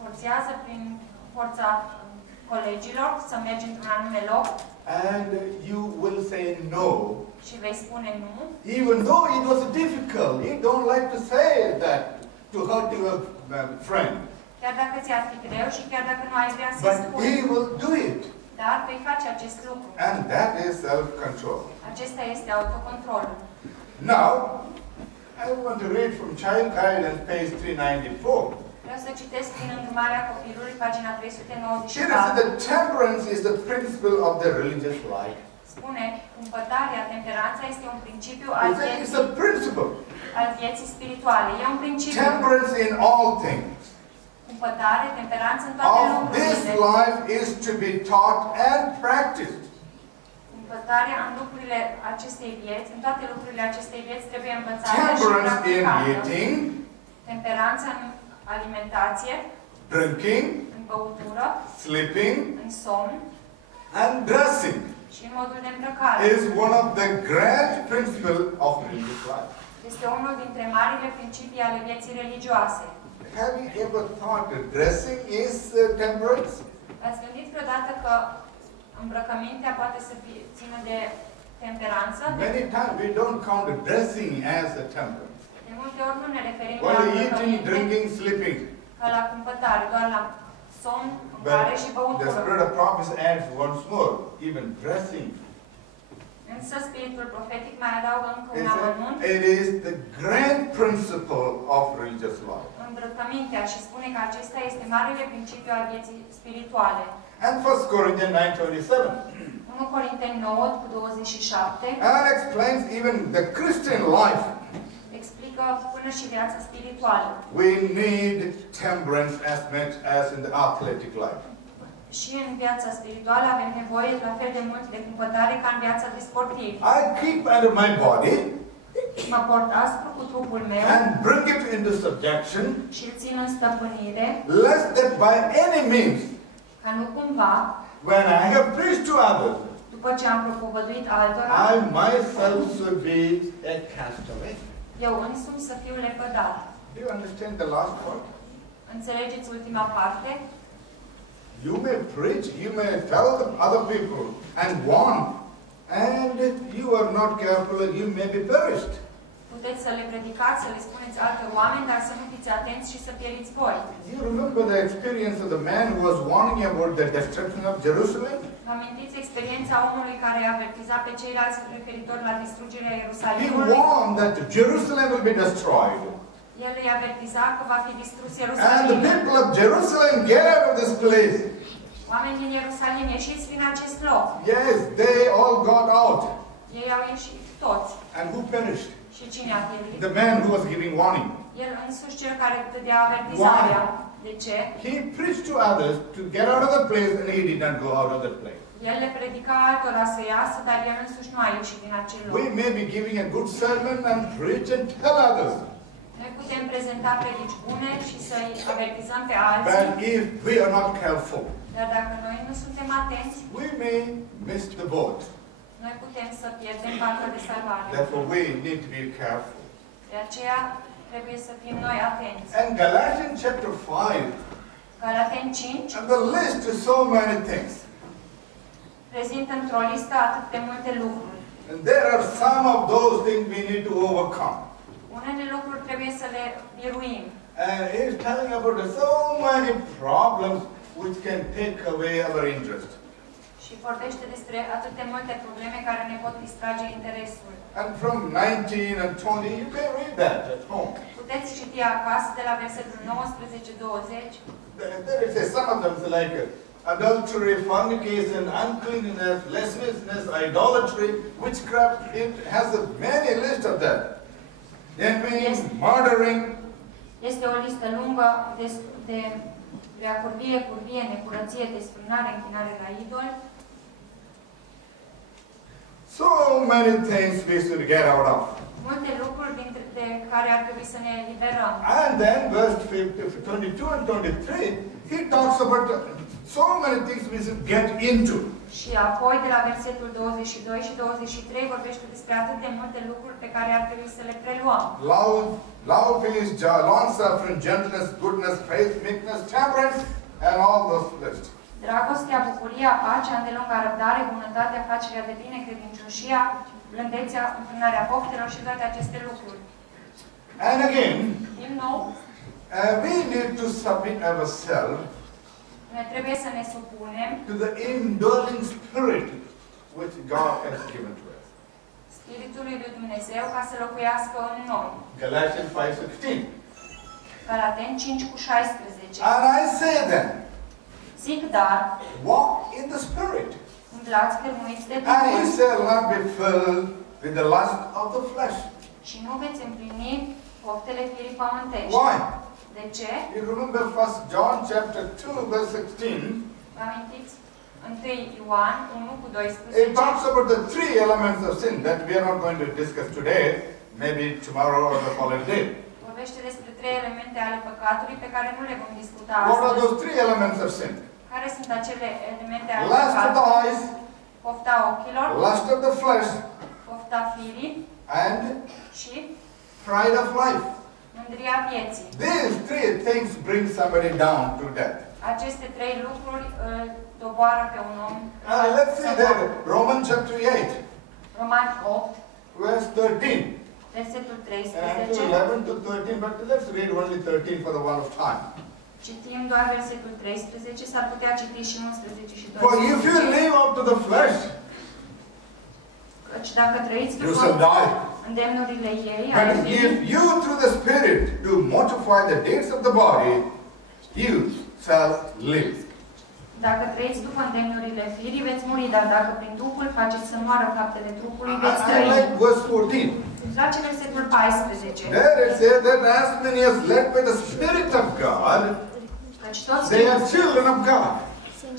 forțează prin forța colegilor să mergi într-un anume loc. And you will say no. Și vei spune nu. Even though it was difficult, you don't like to say that to hurt your friend. Chiar dacă ți-ar fi greu și chiar dacă nu ai vrea să But spui. he will do it. Dar vei face acest lucru. And that is self-control. Acesta este autocontrolul. Now, I want to read from Child Guidance, page 394. Vreau să citesc din Îndrumarea copilului, pagina 394. Here is the temperance is the principle of the religious life. Spune, cumpătarea, temperanța este un principiu It's a principle. al vieții spirituale. E un principiu. Temperance in all things. Cumpătare, temperanță în toate Of this lucrurile. life is to be taught and practiced. Cumpătarea în lucrurile acestei vieți, în toate lucrurile acestei vieți trebuie învățată și Temperance in practicată. eating, Temperanța în alimentație, drinking, în băutură, sleeping, în somn and dressing și în modul de îmbrăcare. is one of the grand principles of religious life. Este unul dintre marile principii ale vieții religioase. Have you ever thought that dressing is temperance? Ați gândit vreodată că îmbrăcămintea poate să țină de temperanță? Many times we don't count the dressing as a temperance. De multe ori nu ne referim la Only eating, îmbrăcăminte drinking, sleeping. ca la cumpătare, doar la somn, But mâncare și the băutură. spirit of prophecy adds once more, even dressing. Însă spiritul profetic mai adaugă încă un amănunt, It is the grand principle of religious life. îmbrăcămintea, și spune că acesta este marele principiu al vieții spirituale. And 1 Corinthians 9:27. 1 Corinteni 9 cu 27 And explains even the Christian life. explică până și viața spirituală. We need temperance as much as in the athletic life. Și în viața spirituală avem nevoie la fel de mult de cumpătare ca în viața de sportiv. I keep under my body Mă port aspru cu trupul meu and bring it into subjection, și îl țin în stăpânire, lest that by any means, ca nu cumva, when I have preached to others, după ce am propovăduit altora, I myself should be a castaway. eu însumi să fiu lepădat. Do you understand the last part? Înțelegeți ultima parte? You may preach, you may tell the other people and warn, and if you are not careful, you may be perished. Puteți să le predicați, să le spuneți altor oameni, dar să nu fiți atenți și să pieriți voi. You remember the experience of the man who was warning about the destruction of Jerusalem? Vă amintiți experiența omului care avertiza pe ceilalți referitor la distrugerea He Ierusalimului? warned that Jerusalem will be destroyed. El îi avertiza că va fi distrus And the Ierusalimul. people of Jerusalem, get out of this place. Oamenii din Ierusalim, ieșiți din acest loc. Yes, they all got out. Ei au ieșit toți. And who perished? Și cine a pierit? The man who was giving warning. El însuși cel care dădea avertizarea. De ce? He preached to others to get out of the place, and he did not go out of that place. El le predica altora să iasă, dar el însuși nu a ieșit din acel loc. We may be giving a good sermon and preach and tell others. Noi putem prezenta predici bune și să-i avertizăm pe But alții, if we are not careful, dar dacă noi nu suntem atenți, we may miss the boat. noi putem să pierdem partea de salvare. Therefore, we need to be careful. De aceea trebuie să fim noi atenți. And Galatians chapter 5, Galateni 5 and the list is so many things. prezintă într-o listă atât de multe lucruri. And there are some of those things we need to overcome. Unele lucruri trebuie să le biruim. And he's telling about so many problems which can take away our interest. Și vorbește despre atât de multe probleme care ne pot distrage interesul. And from 19 and 20, you can read that at home. Puteți citi acasă de la versetul 19-20. There is some of them like adultery, fornication, uncleanness, lasciviousness, idolatry, witchcraft. It has a many list of that. Envy, murdering. Este o listă lungă de curvie, necurăție, desfrânare, închinare la idol. So many things we should get out of. care ar trebui să ne eliberăm. And then verse 22 and 23, he talks about so many things we should get into. Și apoi, de la versetul 22 și 23, vorbește despre atât de multe lucruri pe care ar trebui să le preluăm. Love, peace, joy, long-suffering, gentleness, goodness, faith, meekness, temperance, and all those lists. Dragostea, bucuria, pacea, îndelungă răbdare, bunătatea, facerea de bine, credincioșia, blândețea, înfrânarea poftelor și toate aceste lucruri. And again, Din nou, we need to submit ourselves noi trebuie să ne supunem to the indwelling spirit which God has given to us. Spiritului lui Dumnezeu ca să locuiască în noi. Galatians 5:16. Galateni 5:16. And I say then, Zic dar, walk in the spirit. umblați cărmuiți de And he Duhul shall not be filled with the lust of the flesh. și nu veți împlini poftele firii pământești. Why? De ce? You remember 1 John chapter 2 verse 16. Vă amintiți? 1 Ioan 1:12. It talks about the three elements of sin that we are not going to discuss today, maybe tomorrow or the following day. Vorbește despre trei elemente ale păcatului pe care nu le vom discuta What are astăzi. those three elements of sin? Care sunt acele elemente ale Lust of the păcatului? eyes, Pofta ochilor, lust of the flesh, pofta firii and și pride of life. mândria vieții. These three things bring somebody down to death. Aceste trei lucruri îl doboară pe un om. Let's see that. Romans chapter 8, Romani 8, verse 13. versetul And 13. 11 to 13, but let's read only 13 for the one of time. Citim doar versetul 13, s-ar putea citi și 11 și For if you 12. live up to the flesh, Căci dacă trăiți you shall după die. îndemnurile ei, ale But firii, if you through the Spirit do mortify the deeds of the body, you shall live. dacă trăiți după îndemnurile firii, veți muri, dar dacă prin Duhul faceți să moară faptele trupului, veți I trăi. like verse 14. Place versetul 14. There it says that as many as led by the Spirit of God, Căci toți they are children of God.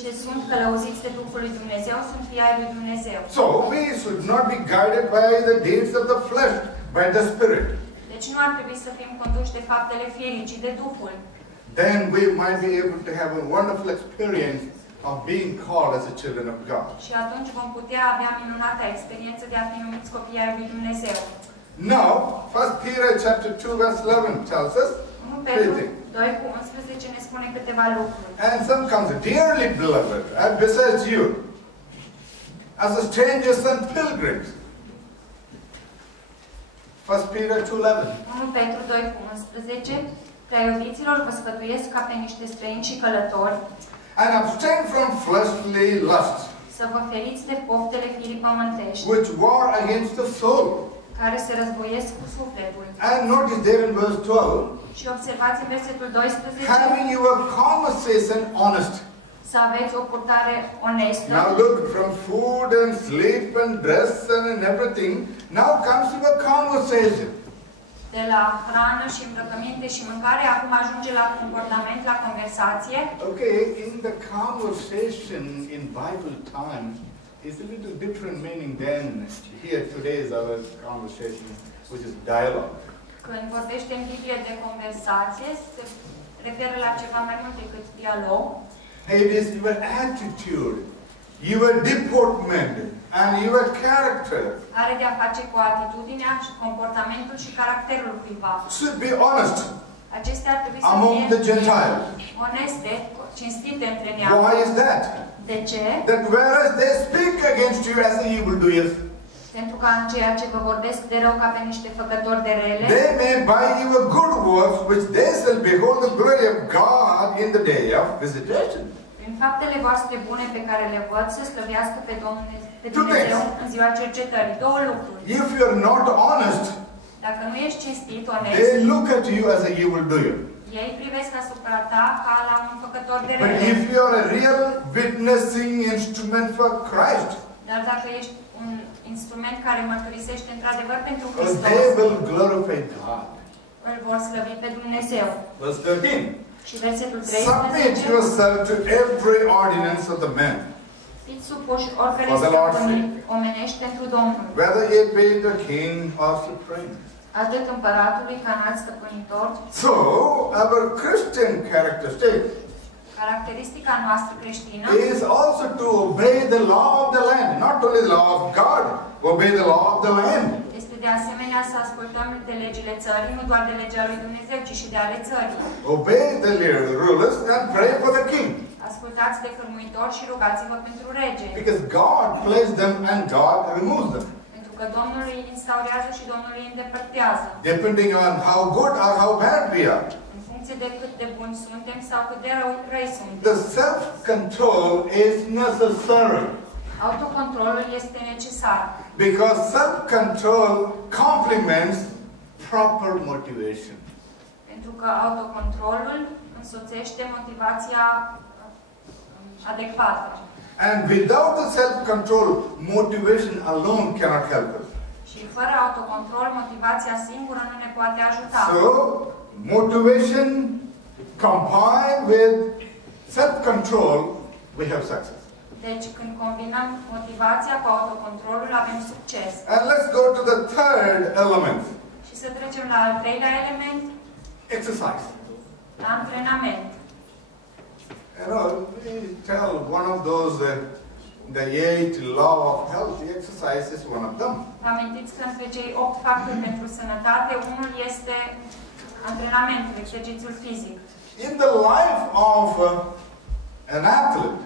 ce sunt călăuziți de Duhul lui Dumnezeu sunt fii ai lui Dumnezeu. So we should not be guided by the deeds of the flesh, by the Spirit. Deci nu ar trebui să fim conduși de faptele firii, ci de Duhul. Then we might be able to have a wonderful experience of being called as a children of God. Și atunci vom putea avea minunata experiență de a fi numiți copii ai lui Dumnezeu. Now, 1 Peter chapter 2 verse 11 tells us, 1 Petru 2:11 ne spune câteva lucruri. and some comes, dearly beloved, I beseech you, as a strangers and pilgrims. 1 Peter 2:11. 1 Petru 2:11 Prea iubiților, vă sfătuiesc ca pe niște străini și călători And abstain from fleshly lusts, să vă feriți de poftele firii pământești, which war against the soul. care se războiesc cu sufletul. And notice there in verse 12, Și observați în versetul 12 having your conversation honest. să aveți o purtare onestă. Now look, from food and sleep and dress and everything, now comes your conversation. De la hrană și îmbrăcăminte și mâncare, acum ajunge la comportament, la conversație. Okay, in the conversation in Bible times, it's a little different meaning than here today is our conversation, which is dialogue. Când vorbește în Biblie de conversație, se referă la ceva mai mult decât dialog. It is your attitude, your deportment, and your character Are de a face cu atitudinea și comportamentul și caracterul cuiva. should be honest Acestea ar trebui să among the fie Gentiles. oneste, cinstite între Why neamuri. is that? De ce? That whereas they speak against you as the evildoers, Pentru că în ceea ce vă vorbesc de rău ca pe niște făcători de rele, they may by your good works, which they shall behold the glory of God in the day of visitation. prin faptele voastre bune pe care le văd, să slăvească pe Dumnezeu în ziua cercetării. Două lucruri. If you are not honest, Dacă nu ești cinstit, onest, they look at you as a evildoer. ei privesc asupra ta ca la un făcător de But rele. if you are a real witnessing instrument for Christ, Dar dacă ești un instrument care mărturisește într-adevăr pentru they Hristos, will glorify God. îl vor slăvi pe Dumnezeu. Verse 13. Și versetul Submit 13. yourself to every ordinance of the man, Fiți supuși oricărei For the Lord's stăpâniri omenești pentru Domnul. whether it be the king or supreme. atât împăratului ca înalt stăpânitor. So, our Christian characteristic Caracteristica noastră creștină is also to obey the law of the land, not only the law of God, obey the law of the land. este de asemenea să ascultăm de legile țării, nu doar de legea lui Dumnezeu, ci și de ale țării. Obey the rulers and pray for the king. Ascultați de cârmuitori și rugați-vă pentru rege. Because God placed them and God removes them. Pentru că Domnul îi instaurează și Domnul îi îndepărtează. Depending on how good or how bad we are. În funcție de cât de buni suntem sau cât de răi suntem. The self-control is necessary. Autocontrolul este necesar. Because self-control complements proper motivation. Pentru că autocontrolul însoțește motivația adecvată. And without the self-control, motivation alone cannot help us. Și fără autocontrol, motivația singură nu ne poate ajuta. So, motivation combined with self-control, we have success. Deci, când combinăm motivația cu autocontrolul, avem succes. And let's go to the third element. Și să trecem la al treilea element, Exercise. la antrenament. You know, we tell one of those, the 8 law of health, exercise is one of them. Vă amintiți că între cei 8 factori pentru sănătate, unul este antrenamentul, exercițiul fizic. In the life of an athlete,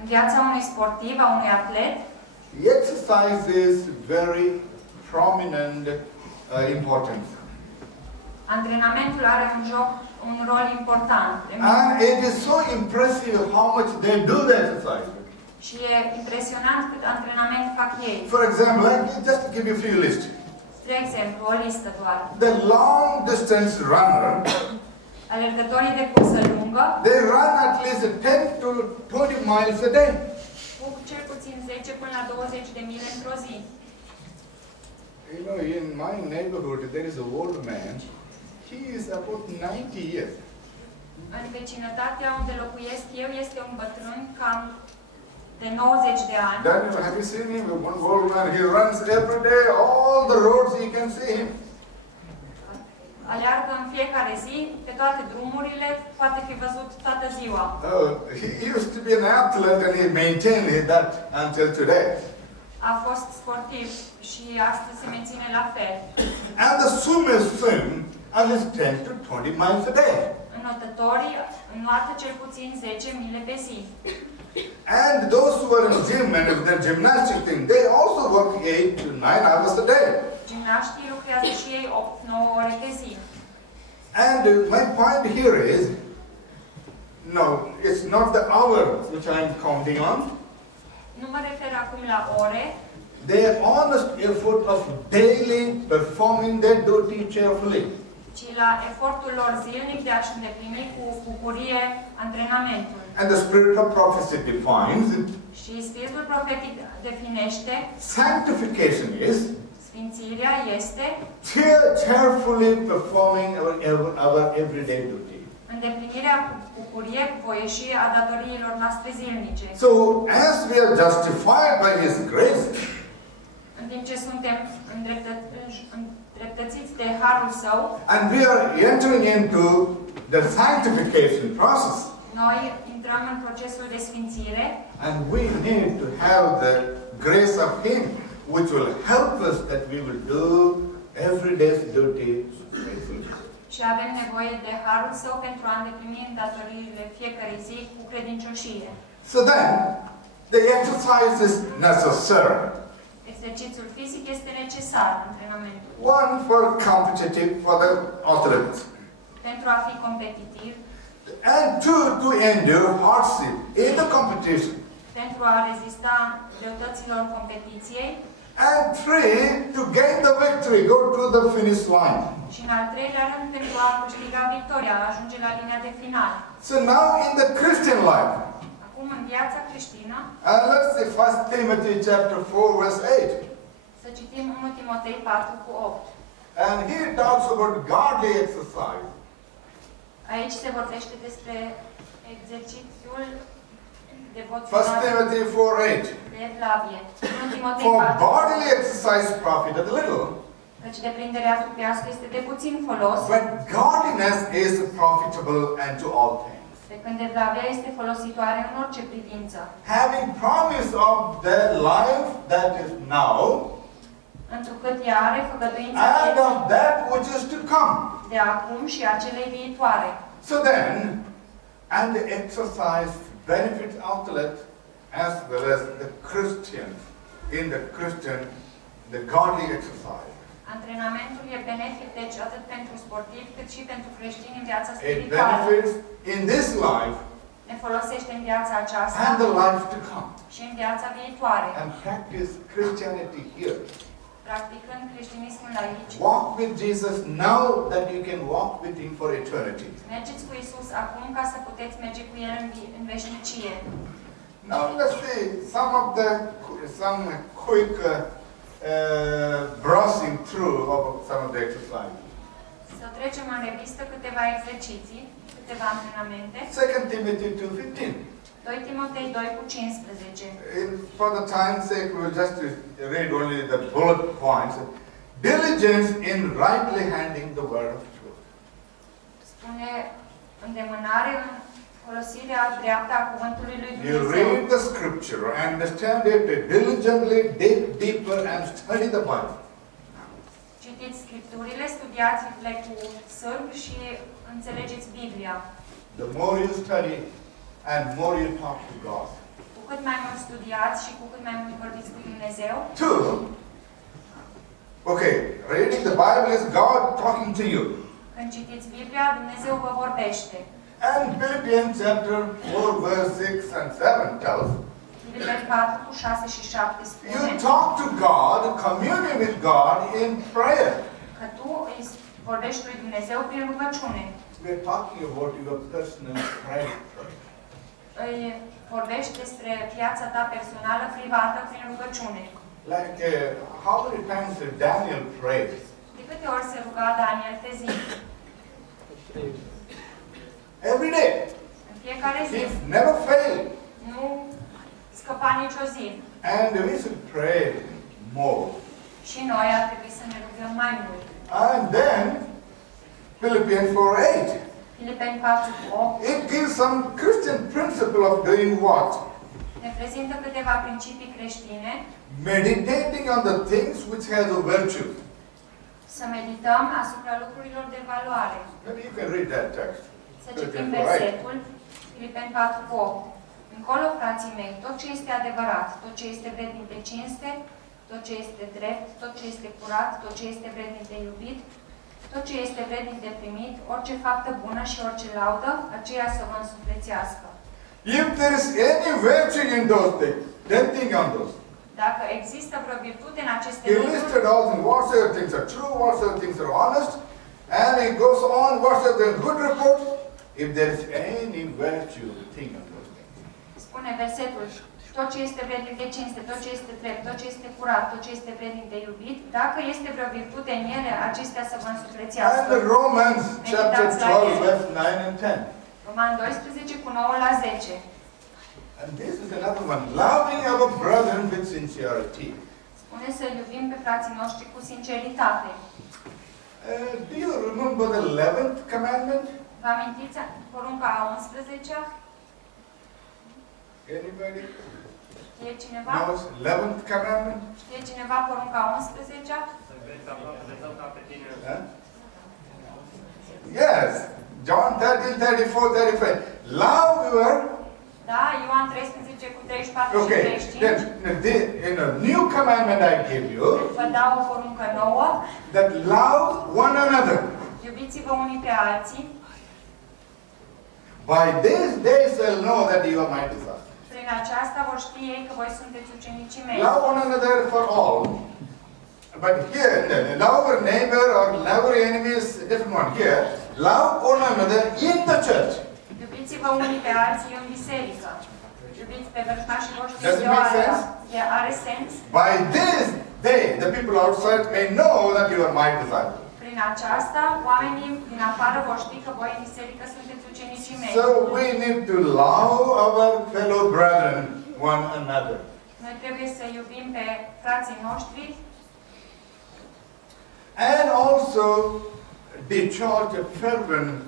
În viața unui sportiv, a unui atlet, exercise is very prominent importance. antrenamentul are un rol important. And it is so impressive how much they do the exercise. Și e impresionant cât antrenament fac ei. For example, let me just give you a few lists. De exemplu, o listă doar. The long distance runner, Alergătorii de cursă lungă they run at least 10 to 20 miles a day. fug cel puțin 10 până la 20 de mile într-o zi. You know, in my neighborhood, there is an old man. He is about 90 years. În vecinătatea unde locuiesc eu este un bătrân cam de 90 de ani. Daniel, have you seen him? One old man, he runs every day, all the roads you can see him. Aleargă în fiecare zi, pe toate drumurile, poate fi văzut toată ziua. He used to be an athlete and he maintained that until today. A fost sportiv și astăzi se menține la fel. And the swimmers swim at least 10 to 20 miles a day. Înotătorii înoată cel puțin 10 mile pe zi. And those who are in gym and the gymnastic thing, they also work 8 to 9 hours a day. Gimnaștii lucrează și ei 8-9 ore pe zi. And my point here is, no, it's not the hour which I am counting on. Nu mă refer acum la ore, Their honest effort of daily performing their duty cheerfully. ci la efortul lor zilnic de a-și îndeplini cu bucurie antrenamentul. And the spirit of prophecy defines it. Și spiritul profetic definește, Sanctification is sfințirea este cheerfully performing our everyday duty. îndeplinirea cu bucurie, cu voie și a datoriilor noastre zilnice. So, as we are justified by His grace, În timp ce suntem îndreptățiți de harul Său, and we are entering into the sanctification process, noi intrăm în procesul de sfințire and we need to have the grace of Him, which will help us that we will do every day's duty faithfully. și avem nevoie de harul Său pentru a îndeplini datoriile fiecare zi cu credincioșie. So then, the exercise is necessary. Exercițiul fizic este necesar, antrenamentul. One for competitive, for the athletes. Pentru a fi competitiv, And two, to endure hardship in the competition. pentru a rezista greutăților competiției And three, to gain the victory, go to the finish line. și, în al treilea rând, pentru a câștiga victoria, a ajunge la linia de final. So now in the Christian life, Acum, în viața creștină, and let's see 1 Timothy chapter 4, verse 8. să citim 1 Timotei 4 cu 8. And he talks about godly exercise. Aici se vorbește despre exercițiul 1 devoțional Timothy 4, 8. de evlavie. 1 Timotei For 4. bodily exercise profited little, Căci deprinderea trupească este de puțin folos, but godliness is profitable unto all things. pe când evlavia este folositoare în orice privință. Having promise of the life that is now, Întrucât ea are făgăduința and vieții of that which is to come. de acum și a celei viitoare. So then, and the exercise benefits outlet as well as the Christian, in the Christian, the godly exercise. Antrenamentul e benefic, deci atât pentru sportivi, cât și pentru creștini în viața It spirituală. benefits in this life Ne folosește în viața aceasta and the life to come. și în viața viitoare. And practice Christianity here. Practicând creștinismul aici, Walk with Jesus now that you can walk with Him for eternity. mergeți cu Isus acum ca să puteți merge cu El în veșnicie. Now let's see some quick browsing through of some of the exercises. Să trecem în revistă câteva exerciții, câteva antrenamente. 2 Timothy 2:15. 2 Timotei 2:15. For the time's sake, we will just read only the bullet points. Diligence in rightly handling the word of truth. Spune îndemânare în folosirea dreaptă a cuvântului lui You Dumnezeu. read the scripture, understand it diligently, dig deeper, and study the Bible. Citiți scripturile, studiați-le cu sârb și înțelegeți Biblia. The more you study, and more you talk to God. Cu cât mai mult studiați și cu cât mai mult vorbiți cu Dumnezeu. 2. Okay, reading the Bible is God talking to you. Când citiți Biblia, Dumnezeu vă vorbește. And Philippians chapter 4, verse 6 and 7 tells, Filipeni 4:6 și 7 spune you talk to God, communing with God in prayer. că tu îi vorbești lui Dumnezeu prin rugăciune. We're talking about your personal private prayer. Îi vorbești despre viața ta personală, privată, prin rugăciune. Like how many times did Daniel pray? De câte ori se ruga Daniel pe zi? Every day. În fiecare zi. He never failed. Nu scăpa nicio zi. And we should pray more. Și noi ar trebui să ne rugăm mai mult. And then, Philippians 4:8. Filipeni 4:8 It gives some Christian principle of doing what? ne prezintă câteva principii creștine. Meditating on the things which have a virtue. Să medităm asupra lucrurilor de valoare. Maybe you can read that text. Să citim versetul Filipeni 4:8. Încolo, frații mei, tot ce este adevărat, tot ce este vrednic de cinste, tot ce este drept, tot ce este curat, tot ce este vrednic de iubit, tot ce este vrednic de primit, orice faptă bună și orice laudă, aceea să vă însuflețească. If there is any virtue in those things, then think on those. Dacă există vreo virtute în aceste He lucruri, listed all things, whatsoever things are true, whatsoever things are honest, and he goes on, whatsoever the good report, if there is any virtue, think on those things. spune versetul, tot ce este vrednic de cinste, tot ce este drept, tot ce este curat, tot ce este vrednic de iubit, dacă este vreo virtute în ele, acestea să vă însuflețească. And Romans chapter 12, verse 9 and 10. Roman 12:9-10. And this is another one, loving our brethren with sincerity. Spune să iubim pe frații noștri cu sinceritate. Do you remember the 11th commandment? Vă amintiți porunca a 11-a? Anybody? Știe cineva? Knows 11th commandment? Știe cineva porunca a 11-a? Huh? Yes. John 13:34-35. Love your. Da, Ioan 13:34 Okay. și 35. Then in a new commandment I give you, Vă dau o poruncă nouă. that love one another. Iubiți-vă unii pe alții. By this they shall know that you are my disciples. Prin aceasta vor ști ei că voi sunteți ucenicii mei. Love one another for all. But here, love our neighbor or love our enemy is a different one. Here, love one another in the church. Iubiți-vă unii pe alții în biserică. Iubiți pe vrăjmașii voștri Does it ziua make sense? are sens. By this they, the people outside, may know that you are my disciples. Prin aceasta, oamenii din afară vor ști că voi în biserică sunteți ucenicii mei. So we need to love our fellow brethren one another. Noi trebuie să iubim pe frații noștri. and also discharge a fervent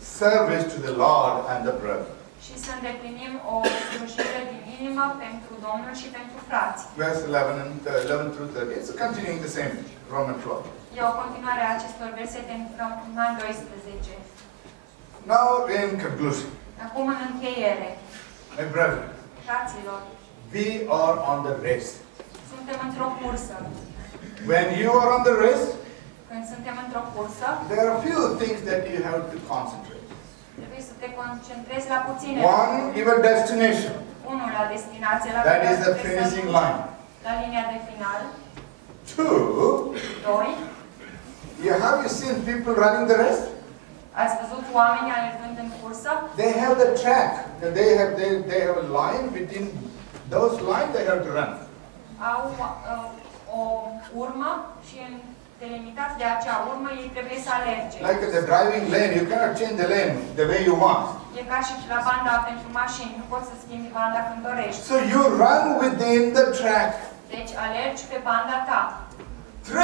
service to the Lord and the brethren. Și să îndeplinim o slujire din inimă pentru Domnul și pentru frați. Verse 11 through 13. It's continuing the same Roman 12. E o continuare a acestor versete în Roman 12. Now in conclusion, Acum în încheiere, my brethren, fraților, we are on the race. suntem într-o cursă. When you are on the race, Când suntem într-o cursă, there are a few things that you have to concentrate. trebuie să te concentrezi la puține. One, your destination. Unul, la destinație, la That care is the trebuie să finishing ajungi, line. la linia de final. Two, 2. have you seen people running the race? Ați văzut oameni alergând în cursă? They have the track. They have a line. Within those lines they have to run. Au o urmă și delimitați de acea urmă ei trebuie să alerge. Like the driving lane, you cannot change the lane the way you want. E ca și la banda pentru mașini, nu poți să schimbi banda când dorești. So you run within the track. Deci alergi pe banda ta. 3,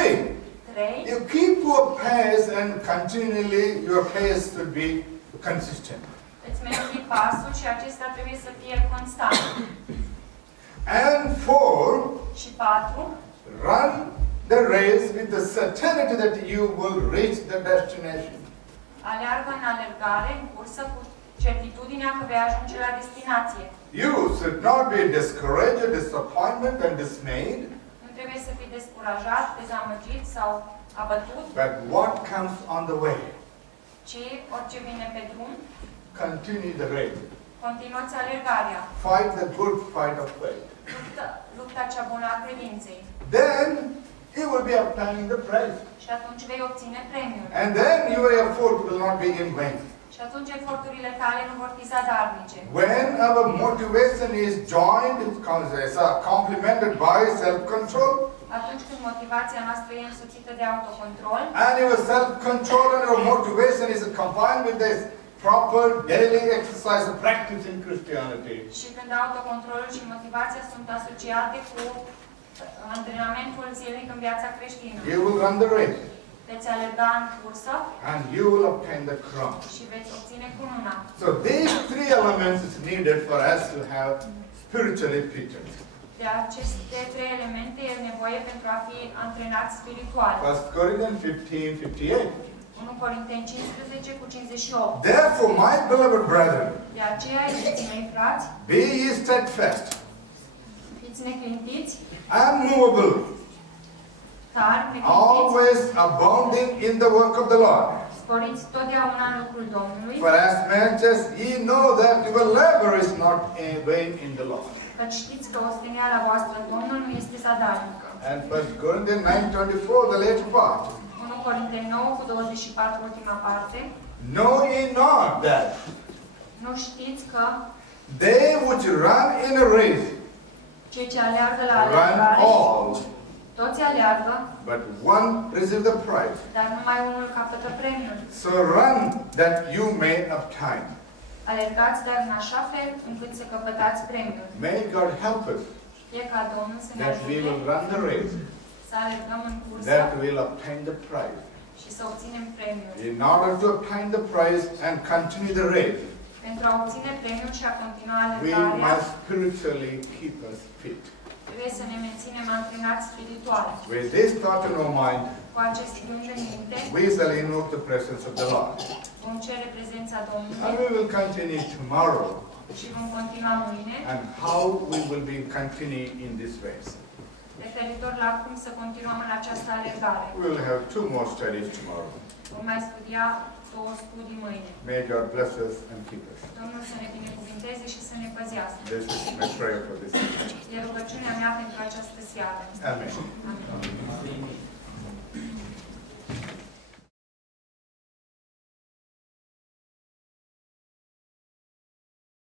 3. you keep your pace and continually your pace should be consistent. Îți menții pasul și acesta trebuie să fie constant. And 4, Și 4. run the race with the certainty that you will reach the destination. Aleargă în alergare, în cursă, cu certitudinea că vei ajunge la destinație. You should not be discouraged, disappointed and dismayed. Nu trebuie să fii descurajat, dezamăgit sau abătut, But what comes on the way? ci orice vine pe drum, Continue the race. continuați alergarea. Fight the good fight of faith. Lupta cea bună a credinței. Then you will be obtaining the prize. Și atunci vei obține premiul. And then your effort will not be in vain. Și atunci eforturile tale nu vor fi zadarnice. When our motivation is joined, complemented by self-control, Atunci când motivația noastră e însoțită de autocontrol, and your self-control and your motivation is combined with this proper daily exercise of practice in Christianity, și când autocontrolul și motivația sunt asociate cu antrenamentul zilnic în viața creștină, you will run the race veți alerga în cursă and you will obtain the crown. și veți obține cununa. So these 3 elements is needed for us to have spiritually fitted. De aceste 3 elemente e nevoie pentru a fi antrenați spiritual. 1 Corinthians 15:58. 1 Corinteni 15 cu 58. Therefore, my beloved brethren, De aceea, iubiții mei frați, be ye steadfast, fiți neclintiți, unmovable, tari, neclintiți, always abounding in the work of the Lord. sporiți totdeauna în lucrul Domnului, For as much as ye know that your labor is not in vain in the Lord. căci știți că osteneala voastră în Domnul nu este zadarnică. And 1 Corinthians 9:24, the later part. 1 Corinteni 9 cu 24, ultima parte. Know ye not that Nu știți că they which run in a race cei ce aleargă la run alergare, all, toți aleargă, but one receives the prize. dar numai unul capătă premiul. So run that you may obtain. Alergați, dar în așa fel încât să căpătați premiul. May God help us Fie ca Domnul să ne that we ajute will run the race, să alergăm în cursă that we will obtain the prize. și să obținem premiul. In order to obtain the prize and continue the race, Pentru a obține premiul și a continua we alergarea, must spiritually keep us fit. trebuie să ne menținem antrenați spiritual. With this thought in our mind, Cu acest gând în minte, we shall invoke the presence of the Lord. vom cere prezența And Domnului we will continue tomorrow și vom continua mâine, and how we will be continuing in this race. referitor la cum să continuăm în această alergare. We will have 2 more studies tomorrow. Vom mai studia 2 studii mâine. May God bless us and keep us. Domnul să ne binecuvinteze și să ne păzească. This is my prayer for this evening. E rugăciunea mea pentru această seară. Amen. Amin.